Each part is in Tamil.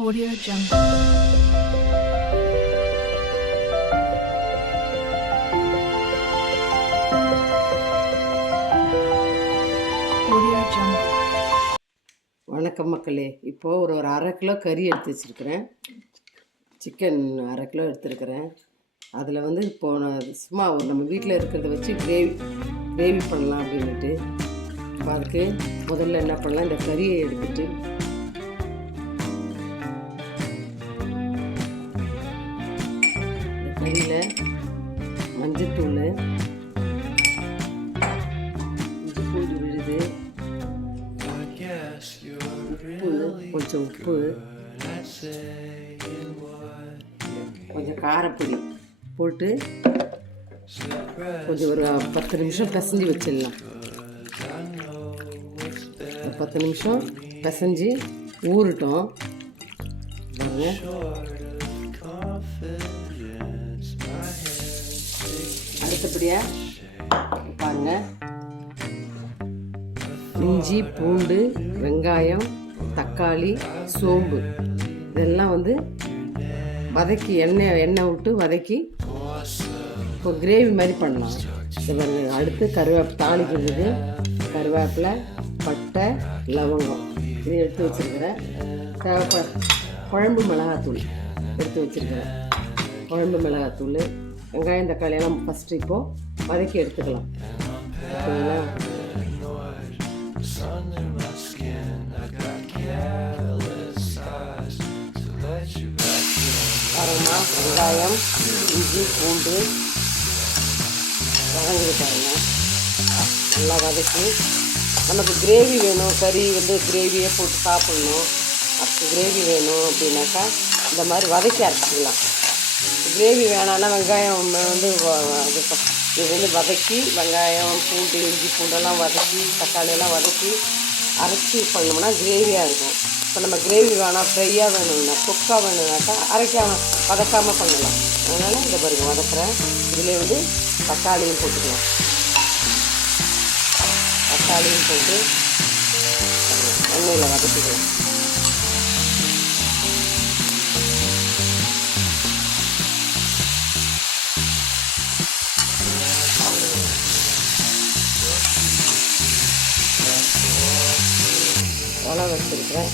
Audio Jungle. வணக்கம் மக்களே. இப்போது ஒரு ஒரு அரை கிலோ கறி எடுத்து வச்சுருக்கிறேன். சிக்கன் அரை கிலோ எடுத்துருக்கிறேன். அதில் வந்து இப்போ நான் சும்மா ஒரு நம்ம வீட்டில் இருக்கிறத வச்சு கிரேவி கிரேவி பண்ணலாம் அப்படின்ட்டு இப்போ அதுக்கு முதல்ல என்ன பண்ணலாம்? இந்த கறியை எடுத்துட்டு இந்த மஞ்சத்தூள் இஞ்சி பூண்டு விழுது. உப்பு கொஞ்சம் உப்பு. கொஞ்சம் காரப்பொடி போட்டு கொஞ்சம் ஒரு பத்து நிமிஷம் பிசைஞ்சு வச்சிடலாம். பத்து நிமிஷம் பிசைஞ்சு ஊறட்டும். பாருங்க. அடுத்தபடியாக பாருங்க. இஞ்சி பூண்டு வெங்காயம் தக்காளி சோம்பு. இதெல்லாம் வந்து வதக்கி எண்ணெய் எண்ணெய் விட்டு வதக்கி இப்போ கிரேவி மாதிரி பண்ணலாம். இது பாருங்க அடுத்து கருவேப் தாளிக்கிறது கருவேப்பிலை பட்டை லவங்கம். இது எடுத்து வச்சுருக்கிறேன். தேவைப்பட குழம்பு மிளகாத்தூள் எடுத்து வச்சுருக்கிறேன். குழம்பு மிளகாத்தூள் வெங்காயம் தக்காளி எல்லாம் ஃபஸ்ட்டு இப்போது வதக்கி எடுத்துக்கலாம். ஓகேங்களா பாருங்கம்மா வெங்காயம் இஞ்சி பூண்டு வதங்குது பாருங்க. நல்லா வதக்கி நமக்கு கிரேவி வேணும் கறி வந்து கிரேவியே போட்டு சாப்பிட்ணும். அப்படி கிரேவி வேணும் அப்படின்னாக்கா இந்த மாதிரி வதக்கி அரைச்சிக்கலாம். கிரேவி வேணாம்னா வெங்காயம் வந்து இது வந்து வதக்கி வெங்காயம் பூண்டு இஞ்சி பூண்டெல்லாம் வதக்கி தக்காளி எல்லாம் வதக்கி அரைச்சி பண்ணோம்னா கிரேவியாக இருக்கும். இப்போ நம்ம கிரேவி வேணாம் ஃப்ரையாக வேணும்னா குக்காக வேணும்னாக்கா அரைக்காம வதக்காமல் பண்ணலாம். அதனால் இந்த பாருங்க வதக்குறேன். இதில் வந்து தக்காளியும் போட்டுக்கலாம். தக்காளியும் போட்டு எண்ணெயில் வதக்கிக்கலாம். மிளகா வச்சுருக்கிறேன்.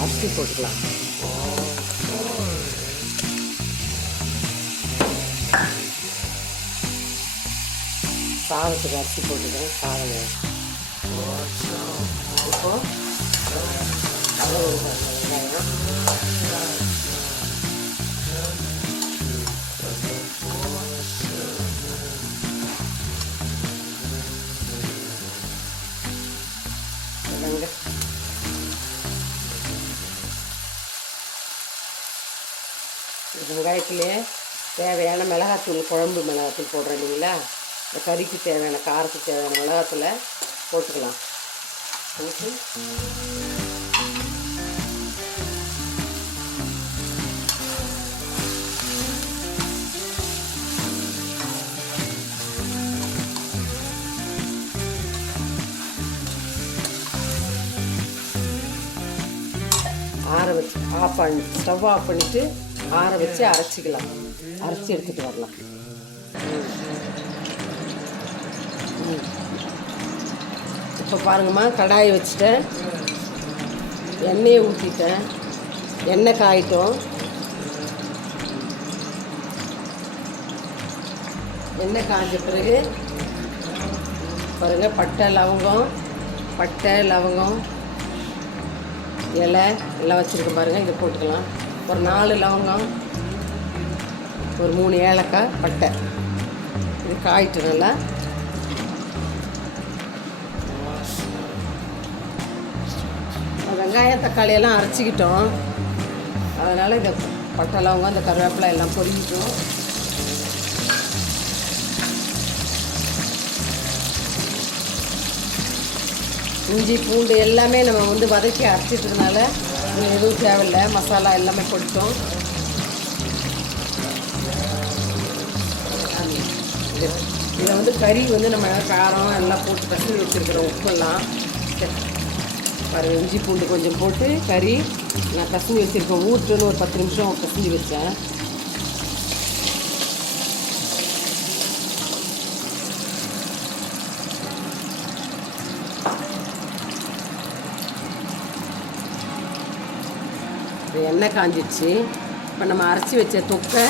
அரிசி போட்டுக்கலாம். சாதத்துக்கு அரிசி போட்டுக்கிறேன் சாதம் இப்போ இந்த வெங்காயத்திலே தேவையான மிளகாத்தூள் குழம்பு மிளகாத்தூள் போடுறேன் இல்லைங்களா? இந்த கறிக்கு தேவையான காரத்துக்கு தேவையான மிளகாத்தூளை போட்டுக்கலாம். போட்டு. ஆற வச்சு ஆஃப் பண்ணி ஸ்டவ் ஆஃப் பண்ணிவிட்டு ஆற வச்சு அரைச்சிக்கலாம். அரைச்சி எடுத்துகிட்டு வரலாம். இப்போ பாருங்கம்மா கடாயை வச்சுட்டேன். எண்ணெயை ஊற்றிட்டேன் எண்ணெய் காயிட்டோம். எண்ணெய் காய்ஞ்ச பிறகு பாருங்கள் பட்டை லவங்கம் பட்டை லவங்கம் இலை எல்லாம் வச்சுருக்கேன் பாருங்கள் இதை போட்டுக்கலாம். ஒரு நாலு லவங்கம் ஒரு மூணு ஏலக்காய் பட்டை. இது காயிட்டு நல்லா. வெங்காயம் தக்காளி எல்லாம் அரைச்சிக்கிட்டோம். அதனால் இந்த பட்டை லவங்கம் இந்த கருவேப்பிலை எல்லாம் பொரிக்கிட்டோம் இஞ்சி பூண்டு எல்லாமே நம்ம வந்து வதக்கி அரைச்சிட்டதுனால எதுவும் தேவையில்லை. மசாலா எல்லாமே போட்டோம் இது இதை வந்து கறி வந்து நம்ம காரம் எல்லாம் போட்டு பசங்க வச்சுருக்கிறோம் உப்பெல்லாம் பாருங்க இஞ்சி பூண்டு கொஞ்சம் போட்டு கறி நான் பசங்க வச்சுருக்கேன் ஊற்றுன்னு ஒரு பத்து நிமிஷம் பசஞ்சு வச்சேன். எண்ணெய் காஞ்சிடுச்சு இப்போ நம்ம அரைச்சி வச்ச தொக்கை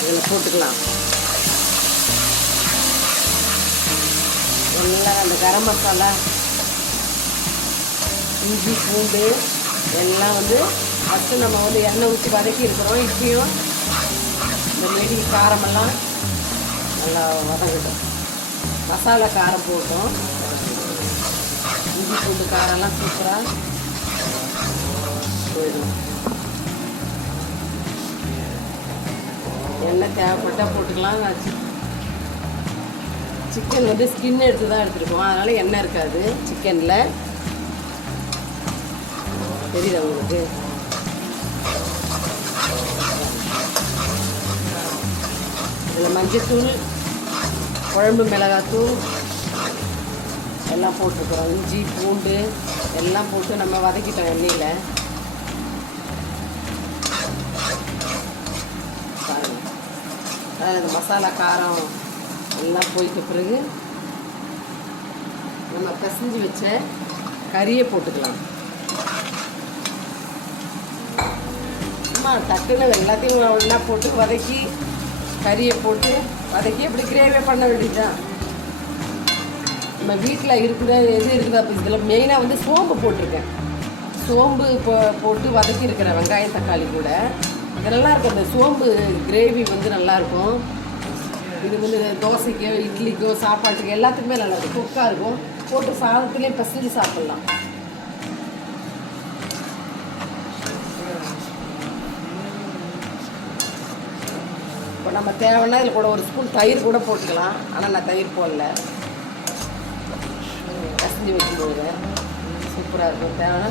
இதில் போட்டுக்கலாம். எல்லாம் அந்த கரம் மசாலா இஞ்சி பூண்டு எல்லாம் வந்து ஃபஸ்ட்டு நம்ம வந்து எண்ணெய் ஊற்றி வதக்கி இருக்கிறோம். இப்பயும் இந்த மெடி காரமெல்லாம் நல்லா வதங்கட்டும். மசாலா காரம் போட்டோம். இஞ்சி பூண்டு காரம்லாம் சூப்பராக போயிடும் எண்ணெய் தேவைப்பட்டால் போட்டுக்கலாம் நான் சிக்கன் வந்து ஸ்கின் எடுத்து தான் எடுத்துருக்கோம் அதனால் எண்ணெய் இருக்காது சிக்கனில் தெரியுதா உங்களுக்கு இதில் மஞ்சத்தூள் குழம்பு மிளகாத்தூள் எல்லாம் போட்டுக்கிறோம். இஞ்சி பூண்டு எல்லாம் போட்டு நம்ம வதக்கிட்டோம் எண்ணெயில். பாருங்க. மசாலா காரம் எல்லாம் போயிட்ட பிறகு நம்ம பிசைஞ்சு வச்ச கறியை போட்டுக்கலாம். சும்மா டக்குன்னு எல்லாத்தையும் ஒன்றா போட்டு வதக்கி கறியை போட்டு வதக்கி அப்படி கிரேவியை பண்ண வேண்டியதுதான். நம்ம வீட்டில் இருக்கிற எது இருக்குதோ அப்போ இதில் மெயினாக வந்து சோம்பு போட்டிருக்கேன். சோம்பு போ போட்டு வதக்கி இருக்கிற வெங்காயம் தக்காளி கூட. இது நல்லா இருக்கும். அந்த சோம்பு கிரேவி வந்து நல்லாயிருக்கும் இது வந்து தோசைக்கோ இட்லிக்கோ சாப்பாட்டுக்கோ எல்லாத்துக்குமே நல்லா குக்காக இருக்கும். போட்டு சாதத்துலேயும் பசஞ்சு சாப்பிட்லாம். இப்போ நம்ம தேவைன்னா இதில் கூட ஒரு ஸ்பூன் தயிர் கூட போட்டுக்கலாம். ஆனால் நான் தயிர் போடல. கசிஞ்சு வைக்கும்போது சூப்பராக இருக்கும். தேவைன்னா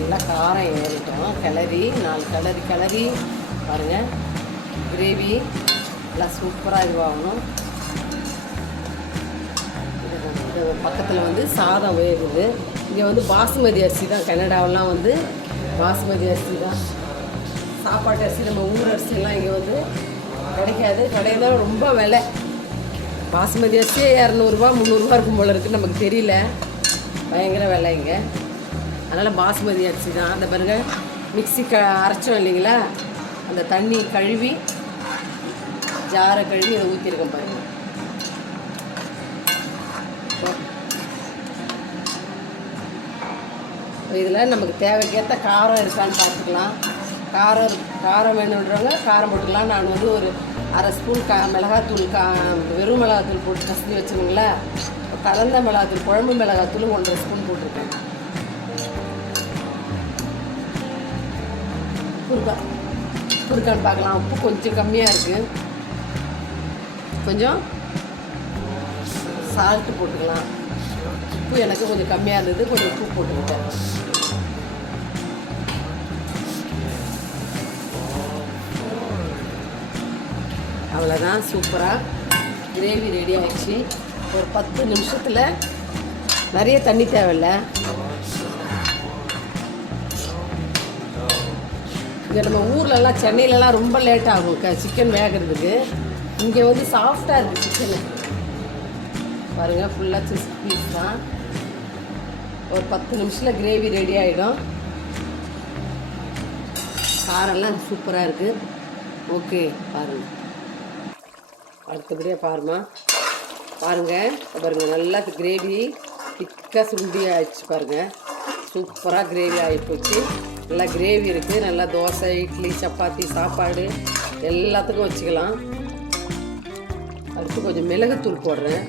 நல்லா காரம் ஏறிட்டோம். கிளறி நாலு கிளறி கிளறி. பாருங்கள் கிரேவி நல்லா சூப்பராக இதுவாகணும். இது பக்கத்தில் வந்து சாதம் வேகுது. இங்கே வந்து பாசுமதி அரிசி தான். கனடாவெல்லாம் வந்து பாசுமதி அரிசி தான். சாப்பாட்டு அரிசி நம்ம ஊர் அரிசியெல்லாம் இங்கே வந்து கிடைக்காது. கடையில் தான் ரொம்ப விலை. பாசுமதி அரிசியே இரநூறுபா முந்நூறுரூவா இருக்கும் போல இருக்குது நமக்கு தெரியல. பயங்கர விலை இங்கே. அதனால் பாசுமதி அரிசி தான். அந்த பாருங்கள் மிக்ஸி க அரைச்சோம் இல்லைங்களா? அந்த தண்ணி கழுவி ஜாரை கழுவி அதை ஊற்றிருக்கேன் பாருங்கள் இதில் நமக்கு தேவைக்கேற்ற காரம் இருக்கான்னு பார்த்துக்கலாம். காரம் காரம் வேணுன்றவங்க காரம் போட்டுக்கலாம். நான் வந்து ஒரு அரை ஸ்பூன் கா மிளகாத்தூள் கா வெறும் மிளகாத்தூள் போட்டு கசந்து வச்சுருங்களேன் கலந்த மிளகாத்தூள் குழம்பு மிளகாத்தூள் ஒன்றரை ஸ்பூன் போட்டிருக்கேன். உப்பு இருக்கான்னு பார்க்கலாம். உப்பு கொஞ்சம் கம்மியாக இருக்குது கொஞ்சம் சால்ட்டு போட்டுக்கலாம். உப்பு எனக்கு கொஞ்சம் கம்மியாக இருந்தது. கொஞ்சம் உப்பு போட்டுக்கிட்டேன். அவ்வளோதான் சூப்பராக கிரேவி ரெடி ஆகிடுச்சு ஒரு பத்து நிமிஷத்தில் நிறைய தண்ணி தேவையில்ல. இங்கே நம்ம ஊர்லலாம் சென்னையிலலாம் ரொம்ப லேட் ஆகும். க சிக்கன் வேகிறதுக்கு. இங்கே வந்து சாஃப்டாக இருக்குது சிக்கனு பாருங்கள் ஃபுல்லாக சிஸ் பீஸ் தான். ஒரு பத்து நிமிஷத்தில் கிரேவி ரெடி ஆகிடும் காரெல்லாம் சூப்பராக இருக்குது ஓகே பாருங்கள் அடுத்தபடியாக பாருமா பாருங்கள் பாருங்கள் நல்லா கிரேவி திக்காக சுண்டி ஆயிடுச்சு பாருங்கள் சூப்பராக கிரேவி ஆகி போச்சு. நல்லா கிரேவி இருக்குது நல்லா தோசை இட்லி சப்பாத்தி சாப்பாடு எல்லாத்துக்கும் வச்சுக்கலாம். அடுத்து கொஞ்சம் மிளகுத்தூள் போடுறேன்.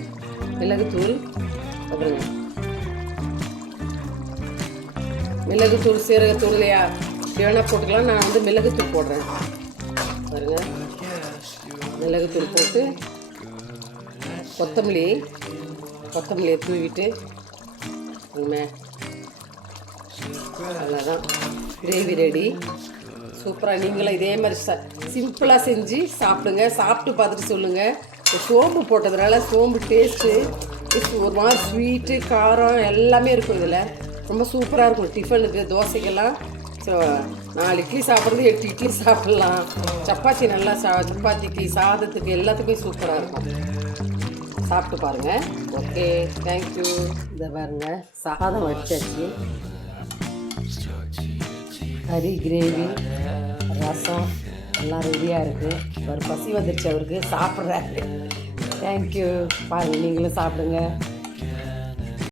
மிளகுத்தூள் பாருங்க மிளகுத்தூள் சீரகத்தூள் இல்லையா? வேணால் போட்டுக்கலாம். நான் வந்து மிளகுத்தூள் போடுறேன். பாருங்க. மிளகுத்தூள் போட்டு கொத்தமல்லி கொத்தமல்லியை தூவிட்டு இனிமே அவ்வளோதான் கிரேவி ரெடி சூப்பராக நீங்களும் இதே மாதிரி ச சிம்பிளாக செஞ்சு சாப்பிடுங்க. சாப்பிட்டு பார்த்துட்டு சொல்லுங்கள் சோம்பு போட்டதுனால சோம்பு டேஸ்ட்டு ஒரு மாதிரி ஸ்வீட்டு காரம் எல்லாமே இருக்கும் இதில். ரொம்ப சூப்பராக இருக்கும். டிஃபனுக்கு தோசைக்கெல்லாம். ஸோ நாலு இட்லி சாப்பிட்றது எட்டு இட்லி சாப்பிட்லாம். சப்பாத்தி நல்லா சா சப்பாத்திக்கு சாதத்துக்கு எல்லாத்துக்குமே சூப்பராக இருக்கும். சாப்பிட்டு பாருங்கள் ஓகே தேங்க்யூ இதை பாருங்க. சாதம் வச்சாச்சு கறி கிரேவி ரசம் எல்லாம் ரெடியாக இருக்குது ஒரு பசி வந்துருச்சு அவருக்கு. சாப்பிட்றாரு. தேங்க்யூ பாருங்கள் நீங்களும் சாப்பிடுங்க.